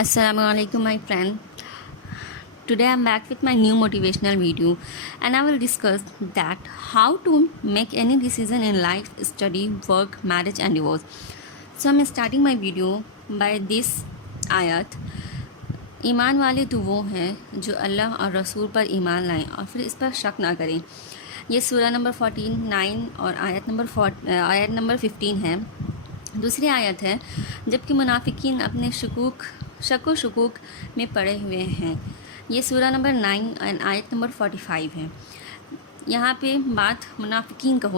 Assalamu alaikum, my friend. Today I'm back with my new motivational video, and I will discuss that how to make any decision in life, study, work, marriage, and divorce. So I'm starting my video by this ayat. ईमान वाले तो वो हैं जो अल्लाह और रसूल पर ईमान लाएं और फिर इस पर शक ना करें। ये सूरह नंबर 49 और आयत नंबर 15 है। दूसरी आयत है, जबकि मुनाफिकीन अपने शक व शकूक में पड़े हुए हैं। ये सूरह नंबर 9 और आयत नंबर 45 है। यहाँ पे बात मुनाफिकीन का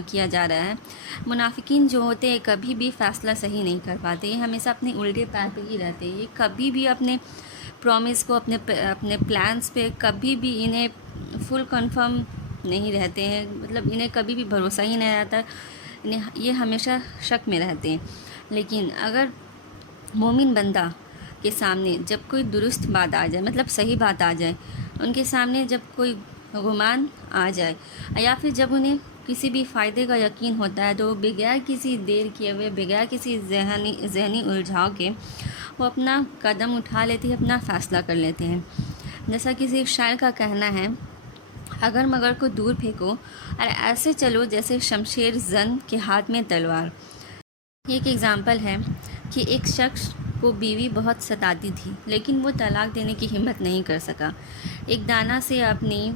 किया जा रहा है। मुनाफिकीन जो होते हैं कभी भी फ़ैसला सही नहीं कर पाते, ये हमेशा अपने उल्टे पैर पे ही रहते हैं। ये कभी भी अपने प्रॉमिस को अपने प्लान्स पे कभी भी इन्हें फुल कंफर्म नहीं रहते हैं, मतलब इन्हें कभी भी भरोसा ही नहीं रहता, ये हमेशा शक में रहते हैं। लेकिन अगर मोमिन बंदा के सामने जब कोई दुरुस्त बात आ जाए, मतलब सही बात आ जाए, उनके सामने जब कोई गुमान आ जाए या फिर जब उन्हें किसी भी फ़ायदे का यकीन होता है, तो बगैर किसी देर किए हुए, बगैर किसी जहनी उलझाव के वो अपना कदम उठा लेते हैं, अपना फ़ैसला कर लेते हैं। जैसा किसी शायर का कहना है, अगर मगर को दूर फेंको और ऐसे चलो जैसे शमशेर जन के हाथ में तलवार। ये एक एग्ज़ाम्पल है कि एक शख्स को बीवी बहुत सताती थी, लेकिन वो तलाक देने की हिम्मत नहीं कर सका। एक दाना से अपनी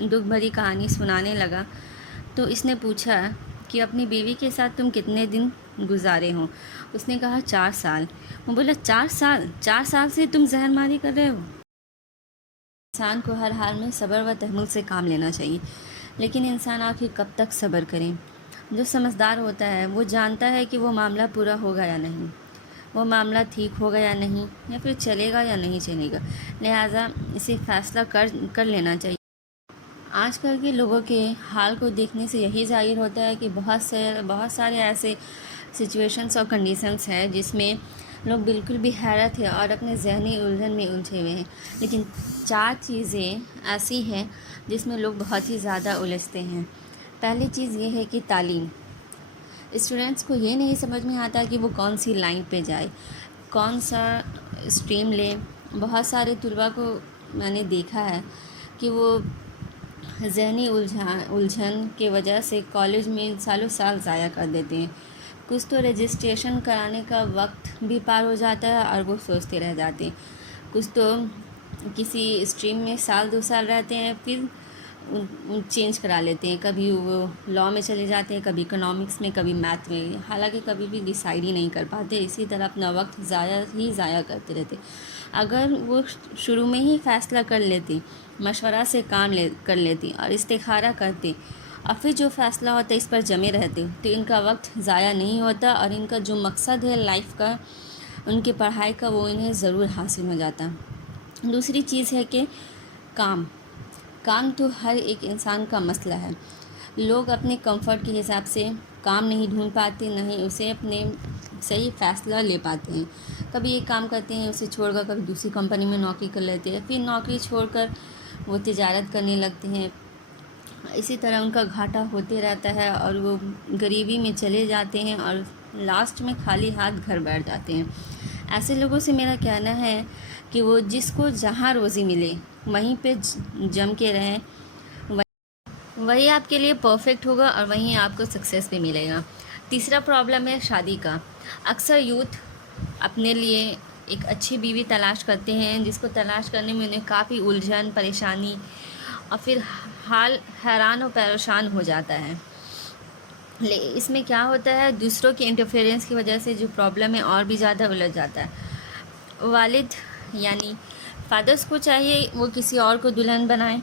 दुख भरी कहानी सुनाने लगा तो इसने पूछा कि अपनी बीवी के साथ तुम कितने दिन गुजारे हो। उसने कहा 4 साल। वो बोला 4 साल से तुम जहरमारी कर रहे हो। इंसान को हर हाल में सब्र व तहम्मुल से काम लेना चाहिए, लेकिन इंसान आखिर कब तक सब्र करे। जो समझदार होता है वो जानता है कि वो मामला पूरा होगा या नहीं, वो मामला ठीक होगा या नहीं, या फिर चलेगा या नहीं चलेगा, लिहाजा इसे फ़ैसला कर लेना चाहिए। आजकल के लोगों के हाल को देखने से यही ज़ाहिर होता है कि बहुत सारे ऐसे सिचुएशंस और कंडीशंस हैं जिसमें लोग बिल्कुल भी हैरत है और अपने जहनी उलझन में उलझे हुए हैं। लेकिन 4 चीज़ें ऐसी हैं जिसमें लोग बहुत ही ज़्यादा उलझते हैं। पहली चीज़ ये है कि तालीम। स्टूडेंट्स को ये नहीं समझ में आता कि वो कौन सी लाइन पे जाए, कौन सा स्ट्रीम ले। बहुत सारे तलबा को मैंने देखा है कि वो ज़हनी उलझन के वजह से कॉलेज में सालों साल ज़ाया कर देते हैं। कुछ तो रजिस्ट्रेशन कराने का वक्त भी पार हो जाता है और वो सोचते रह जाते हैं। कुछ तो किसी स्ट्रीम में साल 2 साल रहते हैं, फिर चेंज करा लेते हैं। कभी वो लॉ में चले जाते हैं, कभी इकोनॉमिक्स में, कभी मैथ में, हालांकि कभी भी डिसाइड ही नहीं कर पाते। इसी तरह अपना वक्त ज़ाया करते रहते। अगर वो शुरू में ही फ़ैसला कर लेती, मशवरा से काम कर लेती और इस्तिखारा करती और फिर जो फ़ैसला होता है इस पर जमे रहते, तो इनका वक्त ज़ाया नहीं होता और इनका जो मकसद है लाइफ का, उनकी पढ़ाई का, वो इन्हें ज़रूर हासिल हो जाता। दूसरी चीज़ है कि काम तो हर एक इंसान का मसला है। लोग अपने कंफर्ट के हिसाब से काम नहीं ढूंढ पाते, नहीं उसे अपने सही फ़ैसला ले पाते हैं। कभी एक काम करते हैं, उसे छोड़कर कभी दूसरी कंपनी में नौकरी कर लेते हैं, फिर नौकरी छोड़कर वो तिजारत करने लगते हैं। इसी तरह उनका घाटा होते रहता है और वो गरीबी में चले जाते हैं और लास्ट में खाली हाथ घर बैठ जाते हैं। ऐसे लोगों से मेरा कहना है कि वो जिसको जहाँ रोज़ी मिले वहीं पे जम के रहें, वही आपके लिए परफेक्ट होगा और वहीं आपको सक्सेस भी मिलेगा। तीसरा प्रॉब्लम है शादी का। अक्सर यूथ अपने लिए एक अच्छी बीवी तलाश करते हैं, जिसको तलाश करने में उन्हें काफ़ी उलझन, परेशानी और फिर हाल हैरान और परेशान हो जाता है। इसमें क्या होता है, दूसरों के इंटरफेरेंस की वजह से जो प्रॉब्लम है और भी ज़्यादा उलझ जाता है। वालिद यानी फादर्स को चाहिए वो किसी और को दुल्हन बनाए,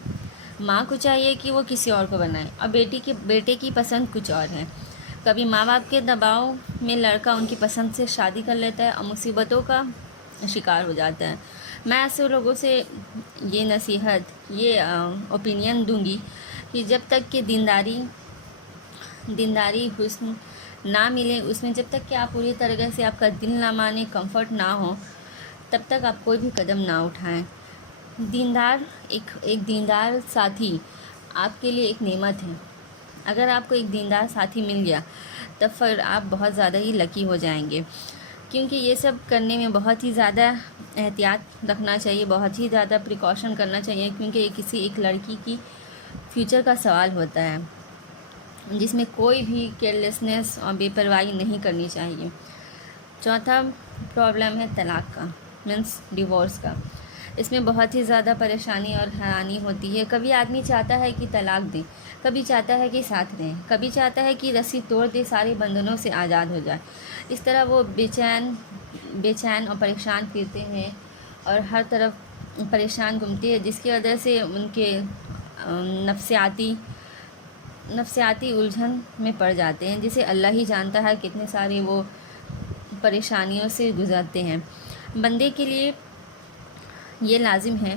माँ को चाहिए कि वो किसी और को बनाए, और बेटे की पसंद कुछ और है। कभी माँ बाप के दबाव में लड़का उनकी पसंद से शादी कर लेता है और मुसीबतों का शिकार हो जाता है। मैं ऐसे लोगों से ये नसीहत, ये ओपिनियन दूंगी कि जब तक कि दीनदारी हुस्न ना मिले, उसमें जब तक कि आप पूरी तरह से आपका दिल ना माने, कंफर्ट ना हो, तब तक आप कोई भी कदम ना उठाएं। एक दीनदार साथी आपके लिए एक नेमत है। अगर आपको एक दीनदार साथी मिल गया तब फिर आप बहुत ज़्यादा ही लकी हो जाएंगे کیونکہ یہ سب کرنے میں بہت ہی زیادہ احتیاط رکھنا چاہیے، بہت ہی زیادہ پریکاشن کرنا چاہیے، کیونکہ یہ کسی ایک لڑکی کی فیوچر کا سوال ہوتا ہے، جس میں کوئی بھی کیئرلیسنس اور بے پرواہی نہیں کرنی چاہیے۔ چوتھا پرابلم ہے طلاق کا، مینس ڈیورس کا۔ اس میں بہت ہی زیادہ پریشانی اور حیرانی ہوتی ہے۔ کبھی آدمی چاہتا ہے کہ طلاق دیں، کبھی چاہتا ہے کہ ساتھ رہیں، کبھی چاہتا ہے کہ رسی توڑ دے، سارے بندھنوں سے آزاد ہو جائے۔ اس طرح وہ بے چین اور پریشان پھرتے ہیں اور ہر طرف پریشان گھومتے ہیں، جس کی وجہ سے ان کے نفسیاتی الجھن میں پڑ جاتے ہیں، جسے اللہ ہی جانتا ہے کتنے سارے وہ پریشانیوں سے گزرتے ہیں۔ بندے کے لیے یہ لازم ہے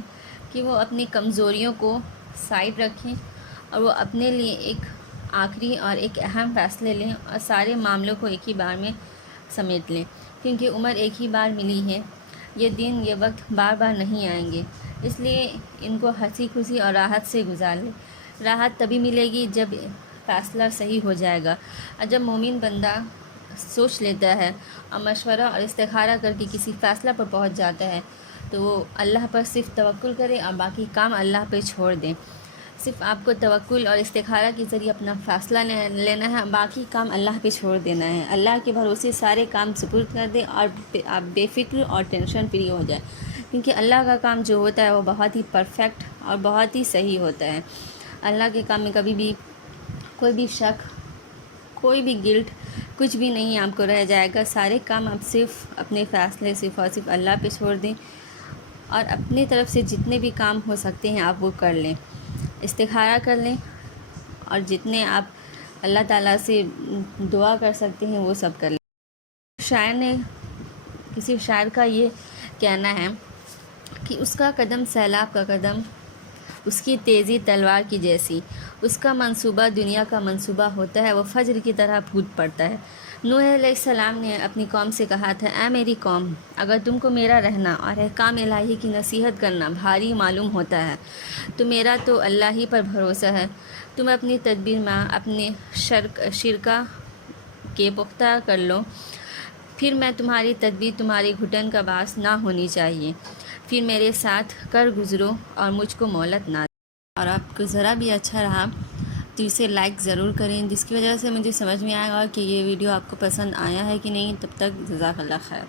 کہ وہ اپنی کمزوریوں کو سائڈ رکھیں اور وہ اپنے لیے ایک آخری اور ایک اہم فیصلے لیں اور سارے معاملوں کو ایک ہی بار میں سمیٹ لیں، کیونکہ عمر ایک ہی بار ملی ہے، یہ دن یہ وقت بار بار نہیں آئیں گے، اس لیے ان کو ہنسی خوشی اور راحت سے گزار لیں۔ راحت تبھی ملے گی جب فیصلہ صحیح ہو جائے گا، اور جب مومن بندہ سوچ لیتا ہے اور مشورہ اور استخارہ کر کے کسی فیصلہ پر پہنچ جاتا ہے تو وہ اللہ پر صرف توکل کرے اور باقی کام اللہ پہ چھوڑ دیں۔ صرف آپ کو توکل اور استخارہ کے ذریعے اپنا فیصلہ لینا ہے، باقی کام اللہ پہ چھوڑ دینا ہے۔ اللہ کے بھروسے سارے کام سپرد کر دیں اور آپ بے فکر اور ٹینشن فری ہو جائیں، کیونکہ اللہ کا کام جو ہوتا ہے وہ بہت ہی پرفیکٹ اور بہت ہی صحیح ہوتا ہے۔ اللہ کے کام میں کبھی بھی کوئی بھی شک، کوئی بھی گلٹ، کچھ بھی نہیں آپ کو رہ جائے گا۔ سارے کام آپ صرف اپنے فیصلے صرف اور صرف اللہ پہ چھوڑ دیں اور اپنی طرف سے جتنے بھی کام ہو سکتے ہیں آپ وہ کر لیں، استخارہ کر لیں، اور جتنے آپ اللہ تعالیٰ سے دعا کر سکتے ہیں وہ سب کر لیں۔ کسی شاعر کا یہ کہنا ہے کہ اس کا قدم سیلاب کا قدم، اس کی تیزی تلوار کی جیسی، اس کا منصوبہ دنیا کا منصوبہ ہوتا ہے، وہ فجر کی طرح پھوٹ پڑتا ہے۔ نوح علیہ السلام نے اپنی قوم سے کہا تھا، اے میری قوم، اگر تم کو میرا رہنا اور احکام الہی کی نصیحت کرنا بھاری معلوم ہوتا ہے تو میرا تو اللہ ہی پر بھروسہ ہے۔ تم اپنی تدبیر میں اپنے شرکا کے پختہ کر لو، پھر میں تمہاری تدبیر تمہاری گھٹن کا باعث نہ ہونی چاہیے، پھر میرے ساتھ کر گزرو اور مجھ کو مہلت نہ دو۔ اور آپ کو ذرا بھی اچھا رہا تو اسے لائک ضرور کریں، جس کی وجہ سے مجھے سمجھ میں آئے گا کہ یہ ویڈیو آپ کو پسند آیا ہے کہ نہیں۔ تب تک جزاک اللہ خیر۔